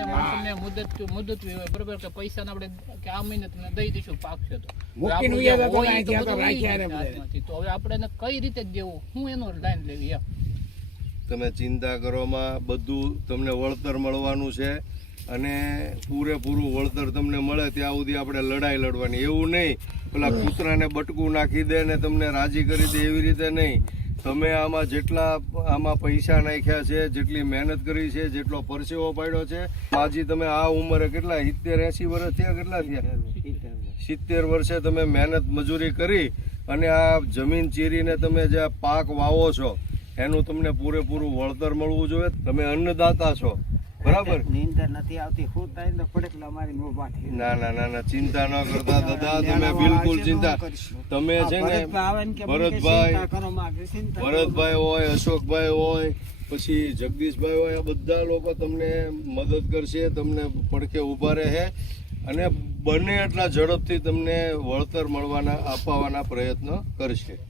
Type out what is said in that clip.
આપણે માણસોને મુદત હોય બરોબર કે પૈસા આપણે કે આ મહિને તમને દઈ દઈશું પાકશે તો તો હવે આપણે કઈ રીતે દેવું હું એનો લાઈન લેવી એમ તમે ચિંતા કરોમાં બધું તમને વળતર મળવાનું છે અને પૂરેપૂરું વળતર તમને મળે ત્યાં સુધી આપણે લડાઈ લડવાની એવું નહીં પેલા કૂતરાને બટકું નાખી દે ને તમને રાજી કરી દે એવી રીતે નહીં તમે આમાં પૈસા નાખ્યા છે જેટલી મહેનત કરી છે જેટલો પરસેવો પાડ્યો છે માજી તમે આ ઉંમરે કેટલા 70-80 વર્ષ થયા કેટલા થયા 70 વર્ષે તમે મહેનત મજૂરી કરી અને આ જમીન ચીરીને તમે જે પાક વાવો છો એનું તમને પૂરેપૂરું વળતર મળવું જોઈએ તમે અન્નદાતા છો બરાબર ના ચિંતા ન કરતા દાદા તમે બિલકુલ ચિંતા તમે છે ને ભરતભાઈ હોય અશોકભાઈ હોય પછી જગદીશભાઈ હોય આ બધા લોકો તમને મદદ કરશે તમને પડખે ઉભા રહે અને બને એટલા ઝડપથી તમને વળતર અપાવવાના પ્રયત્ન કરશે